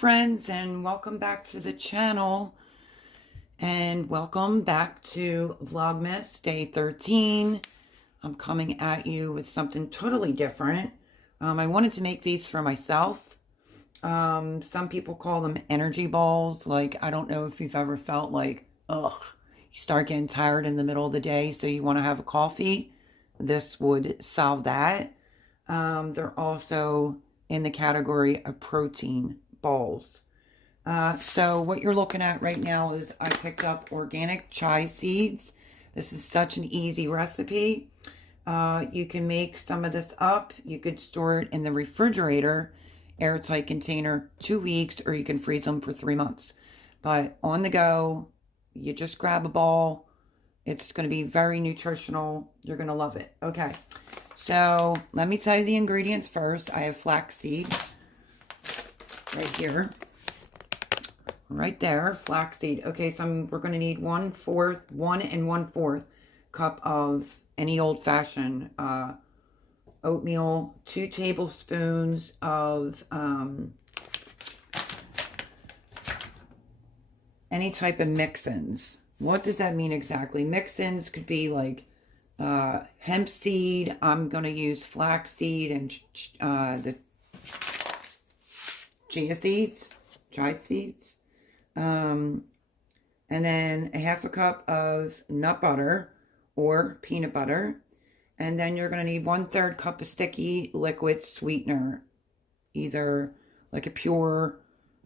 friends, and welcome back to the channel, and welcome back to Vlogmas day 13. I'm coming at you with something totally different. I wanted to make these for myself. Some people call them energy balls. Like, I don't know if you've ever felt like, you start getting tired in the middle of the day, so you want to have a coffee. This would solve that. They're also in the category of protein balls. So what you're looking at right now is I picked up organic chia seeds. This is such an easy recipe. You can make some of this up. You could store it in the refrigerator, airtight container, 2 weeks, or you can freeze them for 3 months. But on the go, you just grab a ball. It's going to be very nutritional. You're going to love it. Okay. So let me tell you the ingredients first. I have flax seed right here, right there, flax seed. Okay, so we're going to need 1 and 1/4 cup of any old-fashioned oatmeal, 2 tablespoons of any type of mix-ins. What does that mean exactly? Mix-ins could be like hemp seed. I'm going to use flax seed and the chia seeds. And then 1/2 cup of nut butter or peanut butter. And then you're going to need 1/3 cup of sticky liquid sweetener. Either like a pure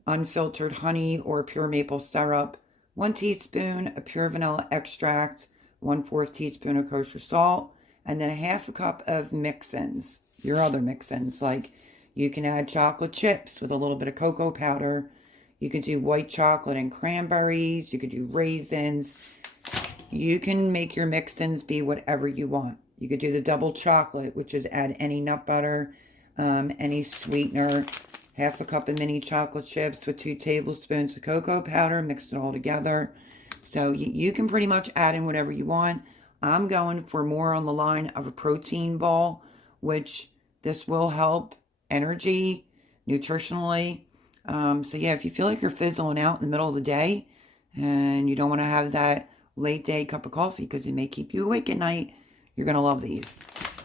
unfiltered honey or pure maple syrup. 1 teaspoon of pure vanilla extract. 1/4 teaspoon of kosher salt, and then 1/2 cup of mix-ins, your other mix-ins. Like, you can add chocolate chips with a little bit of cocoa powder. You could do white chocolate and cranberries. You could do raisins. You can make your mix-ins be whatever you want. You could do the double chocolate, which is add any nut butter, any sweetener, 1/2 cup of mini chocolate chips with 2 tablespoons of cocoa powder, mix it all together. So you can pretty much add in whatever you want. I'm going for more on the line of a protein ball, which this will help energy, nutritionally. So yeah, if you feel like you're fizzling out in the middle of the day and you don't want to have that late day cup of coffee because it may keep you awake at night, you're going to love these.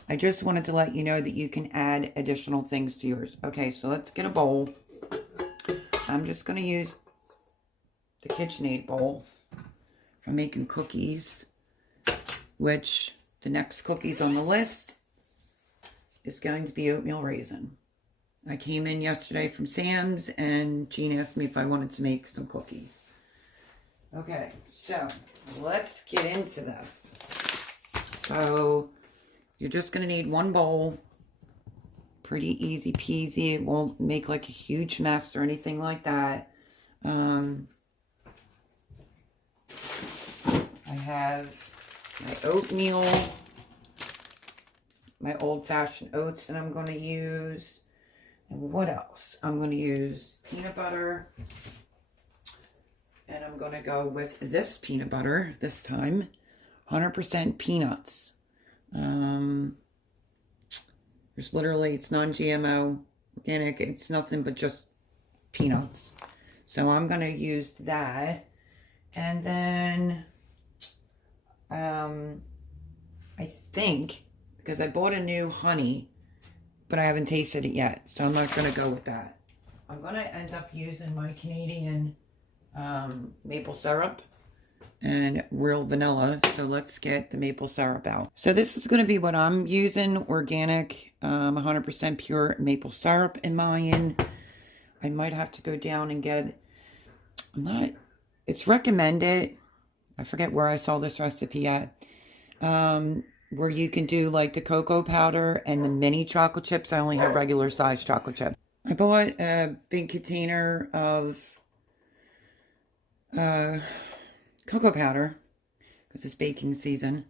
I just wanted to let you know that you can add additional things to yours. Okay, so let's get a bowl. I'm just going to use the KitchenAid bowl. I'm making cookies, which the next cookies on the list is going to be oatmeal raisin. I came in yesterday from Sam's and Jean asked me if I wanted to make some cookies. Okay, so let's get into this. So you're just going to need 1 bowl. Pretty easy peasy. It won't make like a huge mess or anything like that. I have my oatmeal, my old-fashioned oats that I'm going to use. And what else? I'm going to use peanut butter. And I'm going to go with this peanut butter this time. 100% peanuts. There's literally, it's non-GMO, organic. It's nothing but just peanuts. So I'm going to use that. And then I think, because I bought a new honey, but I haven't tasted it yet, so I'm not going to go with that. I'm going to end up using my Canadian maple syrup and real vanilla, so let's get the maple syrup out. So this is going to be what I'm using, organic, 100% pure maple syrup in mine. I might have to go down and get, it's recommended, I forget where I saw this recipe at, where you can do like the cocoa powder and the mini chocolate chips. I only have regular size chocolate chip. I bought a big container of cocoa powder because it's baking season.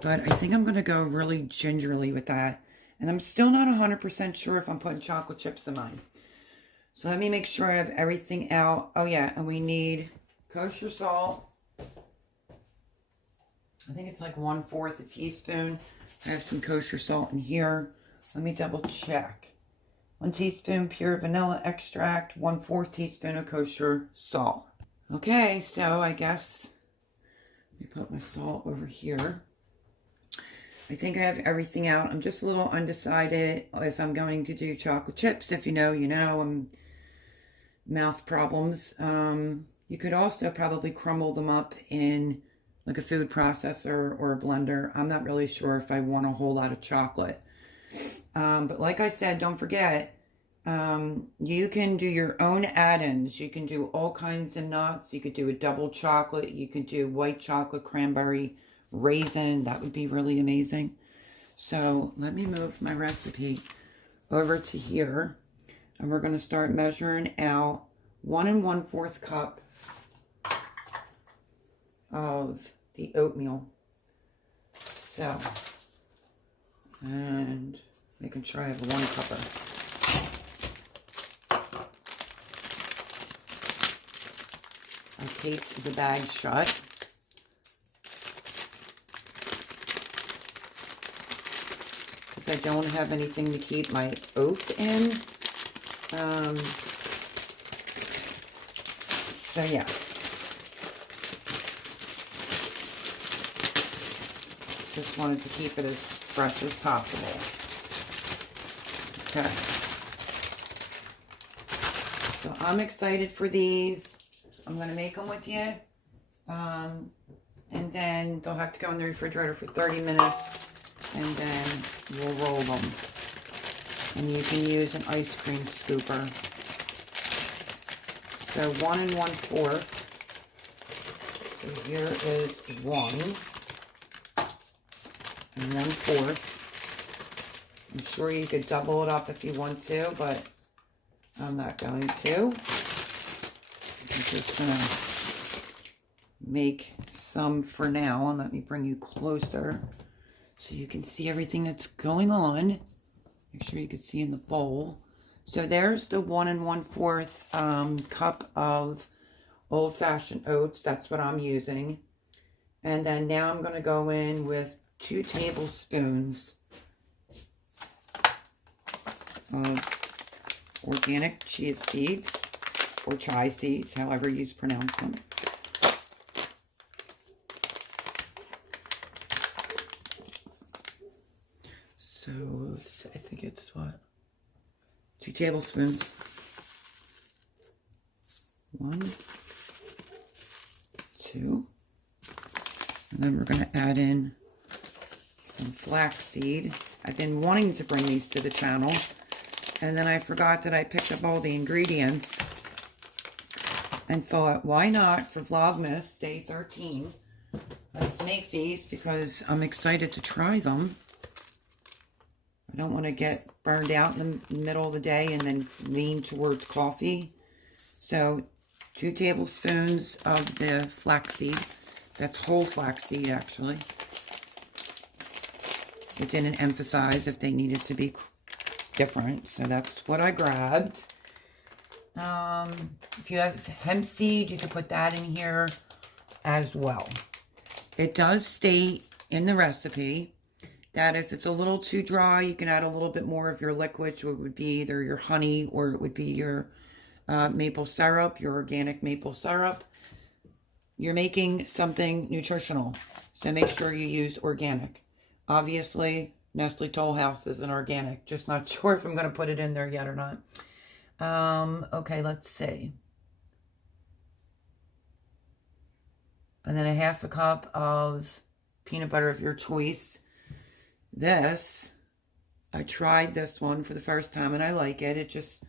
But I think I'm going to go really gingerly with that. And I'm still not 100% sure if I'm putting chocolate chips in mine. So let me make sure I have everything out. Oh yeah, and we need kosher salt. I think it's like 1/4 teaspoon. I have some kosher salt in here. Let me double check. 1 teaspoon pure vanilla extract, 1/4 teaspoon of kosher salt. Okay, so I guess let me put my salt over here. I think I have everything out. I'm just a little undecided if I'm going to do chocolate chips. If you know, you know. Mouth problems. You could also probably crumble them up in like a food processor or a blender. I'm not really sure if I want a whole lot of chocolate. But like I said, don't forget, you can do your own add-ins. You can do all kinds of nuts. You could do a double chocolate. You could do white chocolate, cranberry, raisin. That would be really amazing. So let me move my recipe over to here. And we're going to start measuring out 1 1/4 cup of the oatmeal. So, and making sure I have 1 cupper. I taped the bag shut. Because I don't have anything to keep my oats in. So yeah. Just wanted to keep it as fresh as possible. Okay. So I'm excited for these. I'm going to make them with you. And then they'll have to go in the refrigerator for 30 minutes. And then we'll roll them. And you can use an ice cream scooper. So 1 1/4. So here is 1 1/4. I'm sure you could double it up if you want to, but I'm not going to. I'm just going to make some for now. And let me bring you closer so you can see everything that's going on. Make sure you can see in the bowl. So there's the 1 1/4 cup of old-fashioned oats. That's what I'm using. And then now I'm going to go in with 2 tablespoons of organic chia seeds, or chia seeds, however you pronounce them. So I think it's what? 2 tablespoons. 1, 2. And then we're going to add in some flaxseed. I've been wanting to bring these to the channel. And then I forgot that I picked up all the ingredients. And thought, why not for Vlogmas Day 13? Let's make these because I'm excited to try them. I don't want to get burned out in the middle of the day and then lean towards coffee. So 2 tablespoons of the flaxseed. That's whole flaxseed, actually. It didn't emphasize if they needed to be different, so that's what I grabbed. If you have hemp seed, you can put that in here as well. It does state in the recipe that if it's a little too dry, you can add a little bit more of your liquid, so it would be either your honey or it would be your maple syrup, your organic maple syrup. You're making something nutritional, so make sure you use organic. Obviously, Nestle Toll House isn't organic. Just not sure if I'm going to put it in there yet or not. Okay, let's see. And then a 1/2 cup of peanut butter of your choice. This, I tried this one for the first time and I like it. It just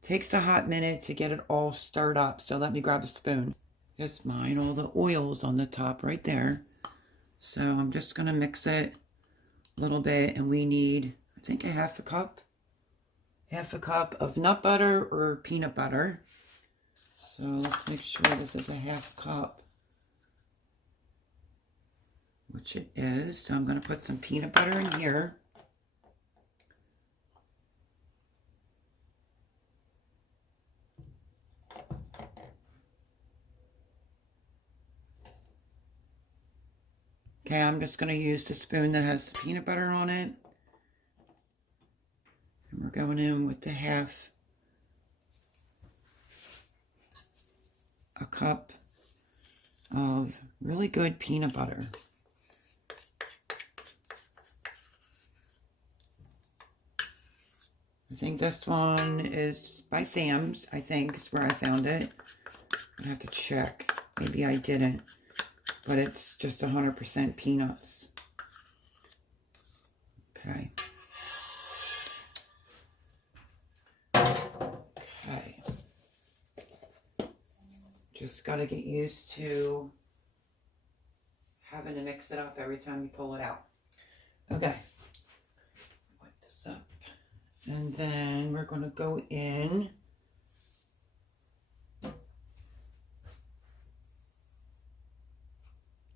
takes a hot minute to get it all stirred up. So let me grab a spoon. Just mine all the oils on the top right there. So I'm just going to mix it a little bit, and we need, I think, a 1/2 cup. 1/2 cup of nut butter or peanut butter. So let's make sure this is a 1/2 cup, which it is. So I'm going to put some peanut butter in here. Okay, I'm just going to use the spoon that has peanut butter on it. And we're going in with the half a cup of really good peanut butter. I think this one is by Sam's, I think is where I found it. I have to check. Maybe I didn't. But it's just 100% peanuts. Okay. Okay. Just got to get used to having to mix it up every time you pull it out. Okay. Wipe this up. And then we're going to go in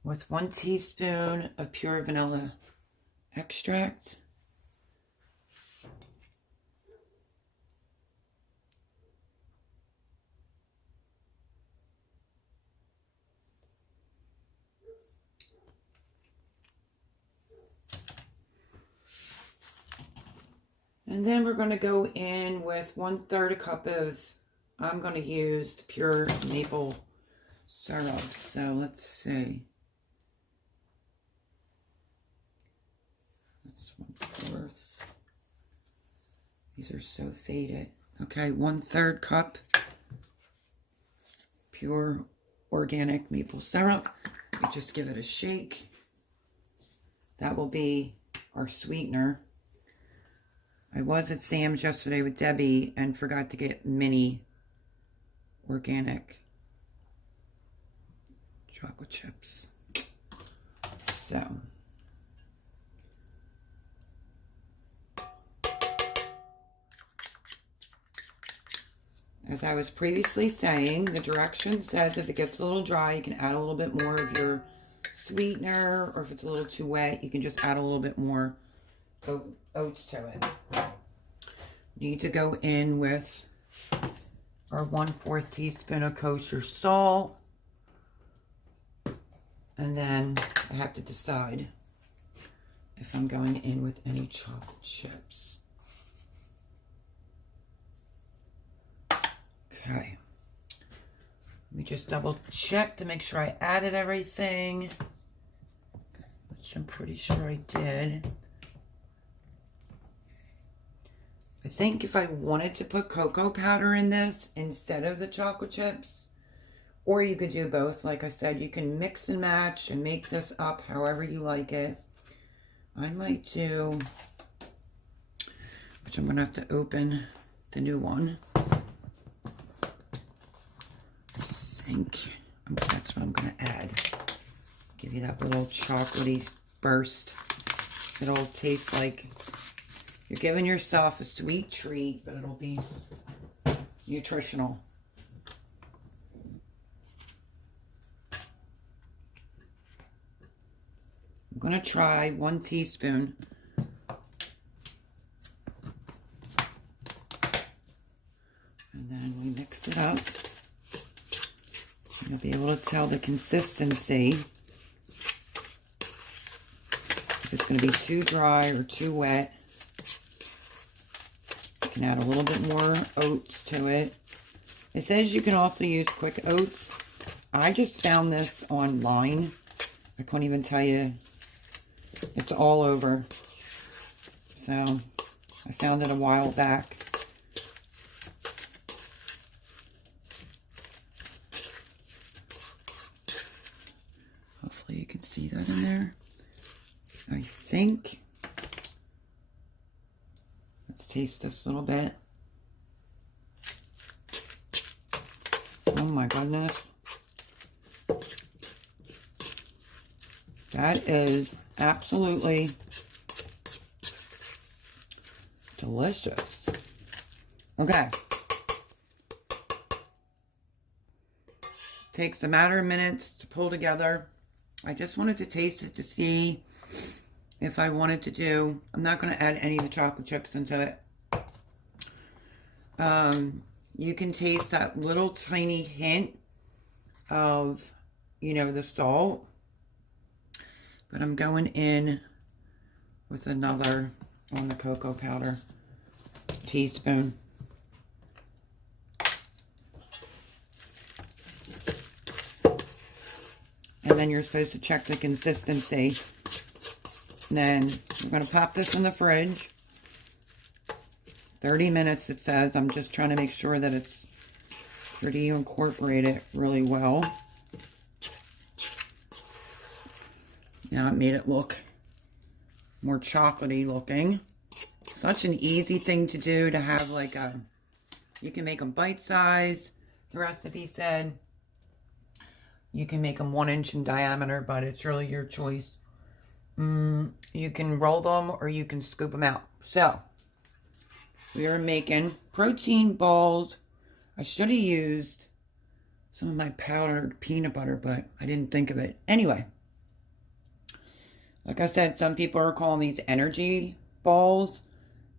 with 1 teaspoon of pure vanilla extract. And then we're going to go in with 1/3 cup of, I'm going to use the pure maple syrup. So let's see. That's 1/4. These are so faded. Okay, 1/3 cup pure organic maple syrup. You just give it a shake. That will be our sweetener. I was at Sam's yesterday with Debbie and forgot to get mini organic chocolate chips. So, as I was previously saying, the direction says if it gets a little dry, you can add a little bit more of your sweetener, or if it's a little too wet, you can just add a little bit more oats to it. Need to go in with our 1/4 teaspoon of kosher salt. And then I have to decide if I'm going in with any chocolate chips. Okay. Let me just double check to make sure I added everything, which I'm pretty sure I did. I think if I wanted to put cocoa powder in this instead of the chocolate chips, or you could do both, like I said, you can mix and match and make this up however you like it. I might do, which I'm going to have to open the new one. I think that's what I'm going to add. Give you that little chocolatey burst. It'll taste like you're giving yourself a sweet treat, but it'll be nutritional. I'm going to try 1 teaspoon. And then we mix it up. You'll be able to tell the consistency. If it's going to be too dry or too wet. You can add a little bit more oats to it. It says you can also use quick oats. I just found this online. I couldn't even tell you. It's all over. So, I found it a while back. Hopefully you can see that in there. I think. Let's taste this a little bit. Oh my goodness. That is absolutely delicious. Okay. Takes a matter of minutes to pull together. I just wanted to taste it to see if I wanted to do. I'm not going to add any of the chocolate chips into it. You can taste that little tiny hint of, you know, the salt. But I'm going in with another on the cocoa powder. teaspoon. And then you're supposed to check the consistency. And then we're going to pop this in the fridge. 30 minutes it says. I'm just trying to make sure that it's pretty incorporated really well. Now it made it look more chocolatey looking. Such an easy thing to do, to have like a, you can make them bite-sized. The recipe said you can make them 1 inch in diameter, but it's really your choice. You can roll them or you can scoop them out. So we are making protein balls. I should have used some of my powdered peanut butter, but I didn't think of it. Anyway, like I said, some people are calling these energy balls,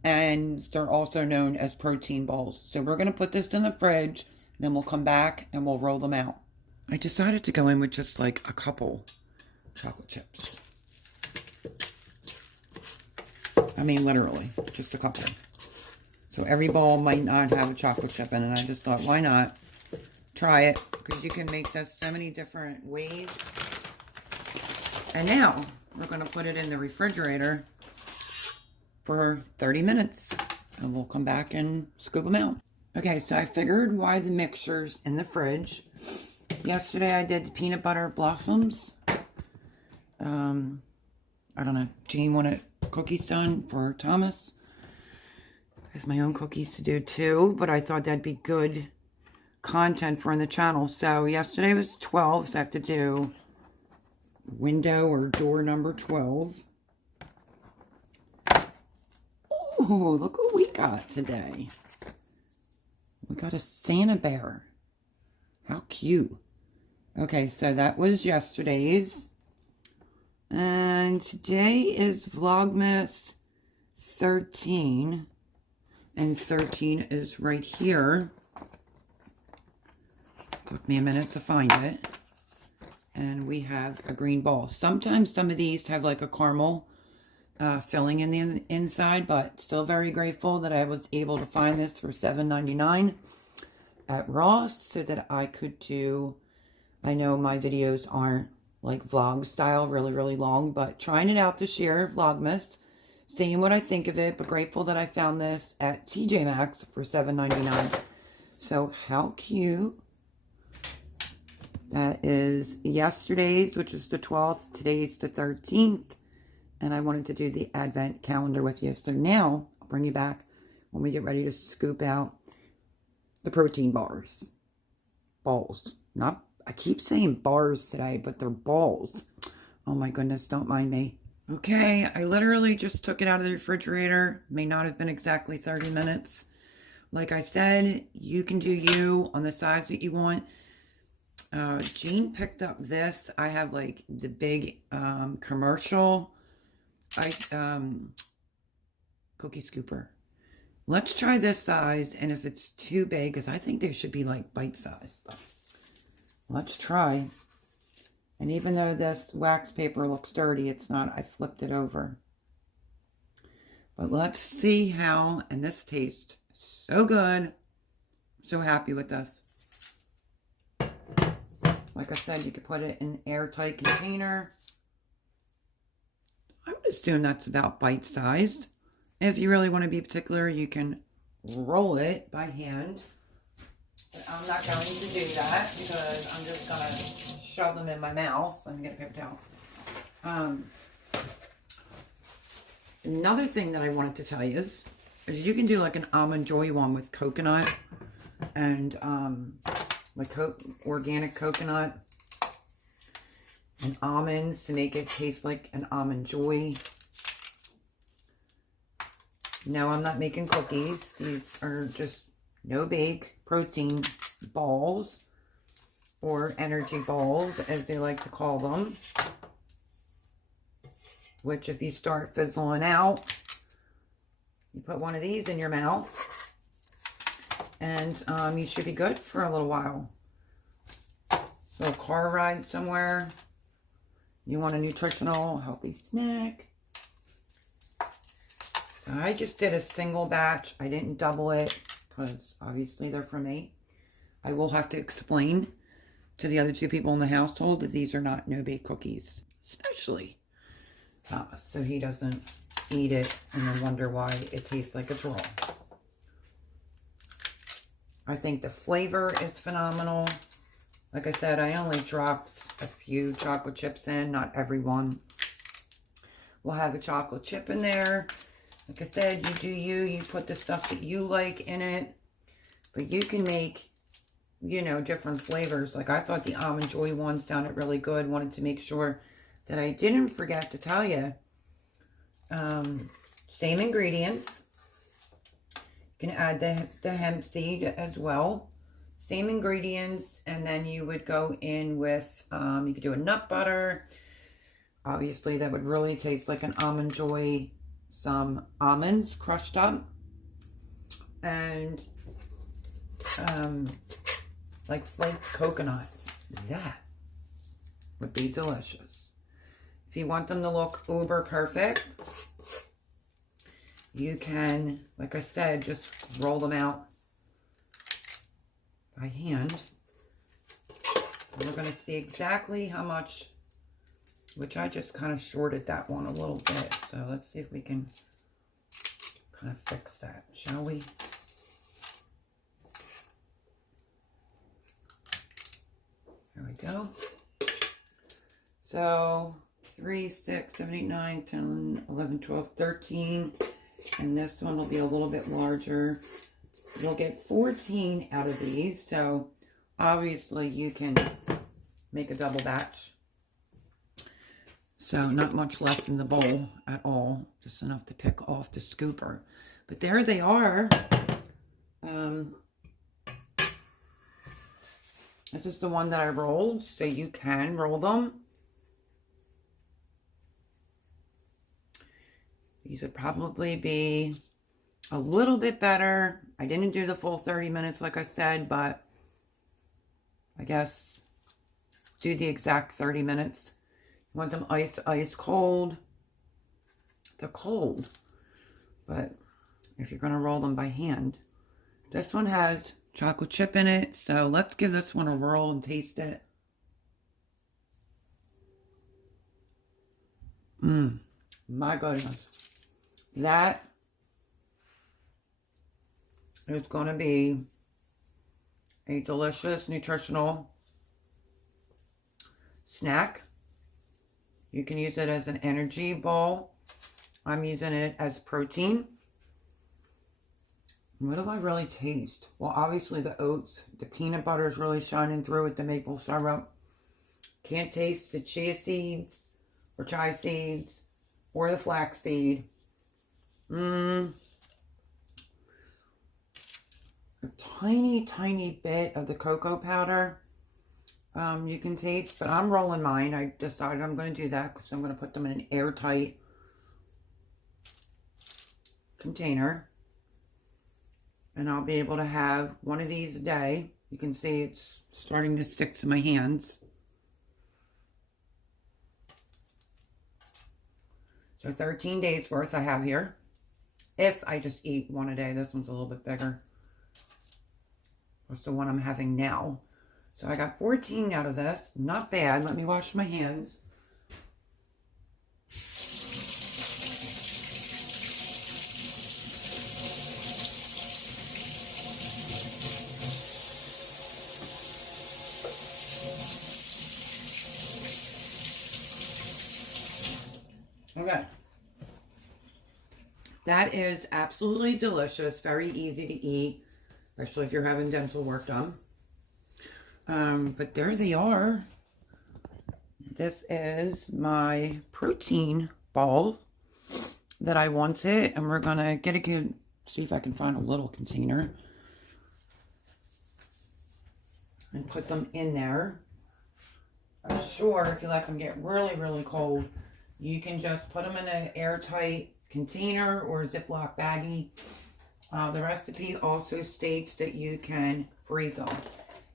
and they're also known as protein balls. So we're going to put this in the fridge, then we'll come back and we'll roll them out. I decided to go in with just like a couple chocolate chips. I mean, literally, just a couple. So every ball might not have a chocolate chip in it. I just thought, why not try it? Because you can make this so many different ways. And now we're going to put it in the refrigerator for 30 minutes. And we'll come back and scoop them out. Okay, so I figured why the mixture's in the fridge. Yesterday I did the peanut butter blossoms. I don't know. Jane wanted cookies done for Thomas. I have my own cookies to do too, but I thought that'd be good content for on the channel. So yesterday was 12, so I have to do window or door number 12. Oh, look what we got today. We got a Santa bear. How cute. Okay, so that was yesterday's. And today is Vlogmas 13. And 13 is right here. Took me a minute to find it. And we have a green ball. Sometimes some of these have like a caramel filling in the inside, but still very grateful that I was able to find this for $7.99 at Ross so that I could do, I know my videos aren't like vlog style, really long, but trying it out this year, Vlogmas, seeing what I think of it, but grateful that I found this at TJ Maxx for $7.99. So how cute. That is yesterday's, which is the 12th. Today's the 13th. And I wanted to do the advent calendar with you. So now I'll bring you back when we get ready to scoop out the protein bars. Balls. Not, I keep saying bars today, but they're balls. Oh my goodness, don't mind me. Okay, I literally just took it out of the refrigerator. May not have been exactly 30 minutes. Like I said, you can do you on the size that you want. Jean picked up this. I have like the big commercial cookie scooper. Let's try this size, and if it's too big, because I think they should be like bite-sized. Let's try. And even though this wax paper looks dirty, it's not. I flipped it over. But let's see how, and this tastes so good. So happy with this. Like I said, you could put it in an airtight container. I would assume that's about bite-sized. If you really want to be particular, you can roll it by hand. But I'm not going to do that because I'm just going to shove them in my mouth. Let me get a paper towel. Another thing that I wanted to tell you is you can do like an almond joy one with coconut and like organic coconut and almonds to make it taste like an almond joy. No, I'm not making cookies. These are just no bake protein balls or energy balls, as they like to call them. Which, if you start fizzling out, you put one of these in your mouth, and you should be good for a little while. So a car ride somewhere, you want a nutritional, healthy snack. So I just did a single batch. I didn't double it because obviously they're for me. I will have to explain to the other two people in the household that these are not no-bake cookies, especially so he doesn't eat it and then wonder why it tastes like it's raw. I think the flavor is phenomenal. Like I said, I only dropped a few chocolate chips in, not every one. We'll have a chocolate chip in there. Like I said, you do you put the stuff that you like in it. But you can make, you know, different flavors. Like I thought the Almond Joy one sounded really good. Wanted to make sure that I didn't forget to tell you. Same ingredients. You can add the hemp seed as well. Same ingredients. And then you would go in with, you could do a nut butter. Obviously, that would really taste like an Almond Joy. Some almonds crushed up. And like flaked coconuts. That would be delicious. If you want them to look uber perfect, you can, like I said, just roll them out by hand. And we're going to see exactly how much, which I just kind of shorted that one a little bit. So let's see if we can kind of fix that, shall we? There we go. So 3, 6, 7, 8, 9, 10, 11, 12, 13. And this one will be a little bit larger. You'll get 14 out of these. So obviously you can make a double batch. So not much left in the bowl at all. Just enough to pick off the scooper. But there they are. This is the one that I rolled, so you can roll them. These would probably be a little bit better. I didn't do the full 30 minutes like I said, but I guess do the exact 30 minutes. You want them ice cold. They're cold, but if you're going to roll them by hand. This one has chocolate chip in it, so let's give this one a roll and taste it. My goodness. That is going to be a delicious, nutritional snack. You can use it as an energy ball. I'm using it as protein. What do I really taste? Well, obviously the oats. The peanut butter is really shining through with the maple syrup. Can't taste the chia seeds or chia seeds or the flax seed. A tiny, tiny bit of the cocoa powder you can taste, but I'm rolling mine. I decided I'm going to do that because I'm going to put them in an airtight container. And I'll be able to have one of these a day. You can see it's starting to stick to my hands. So 13 days worth I have here. If I just eat one a day. This one's a little bit bigger. That's the one I'm having now. So I got 14 out of this. Not bad. Let me wash my hands. Okay. That is absolutely delicious. Very easy to eat, especially if you're having dental work done. But there they are. This is my protein ball that I wanted. And we're going to get a good, see if I can find a little container. And put them in there. I'm sure if you let them get really, really cold, you can just put them in an airtight container or a Ziploc baggie. The recipe also states that you can freeze them.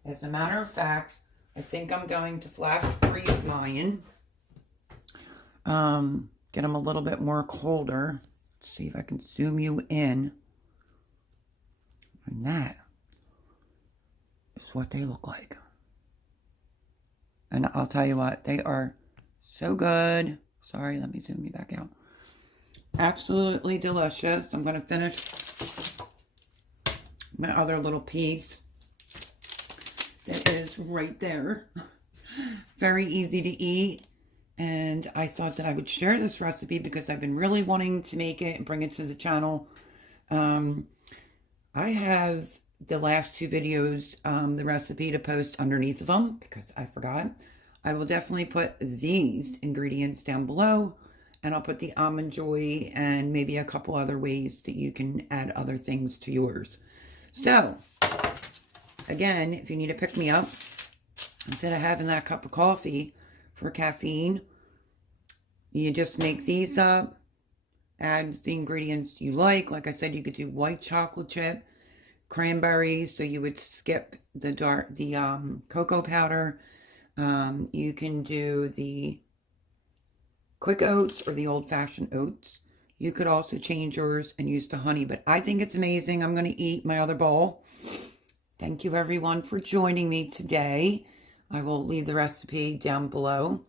As a matter of fact, I think I'm going to flash freeze mine. Get them a little bit more colder. Let's see if I can zoom you in. And that is what they look like. And I'll tell you what, they are so good. Sorry, let me zoom you back out. Absolutely delicious. I'm going to finish my other little piece that is right there. Very easy to eat. And I thought that I would share this recipe because I've been really wanting to make it and bring it to the channel. I have the last two videos, the recipe to post underneath of them because I forgot. I will definitely put these ingredients down below, and I'll put the almond joy and maybe a couple other ways that you can add other things to yours. So, again, if you need to pick me up, instead of having that cup of coffee for caffeine, you just make these up, add the ingredients you like. Like I said, you could do white chocolate chip, cranberries, so you would skip the cocoa powder. You can do the quick oats or the old-fashioned oats. You could also change yours and use the honey, but I think it's amazing. I'm going to eat my other bowl. Thank you, everyone, for joining me today. I will leave the recipe down below,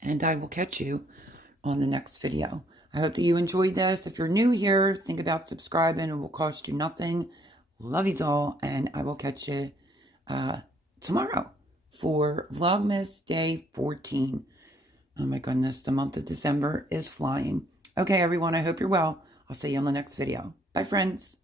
and I will catch you on the next video. I hope that you enjoyed this. If you're new here, think about subscribing. It will cost you nothing. Love you all, and I will catch you tomorrow for Vlogmas Day 14. Oh my goodness, the month of December is flying. Okay, everyone, I hope you're well. I'll see you on the next video. Bye, friends.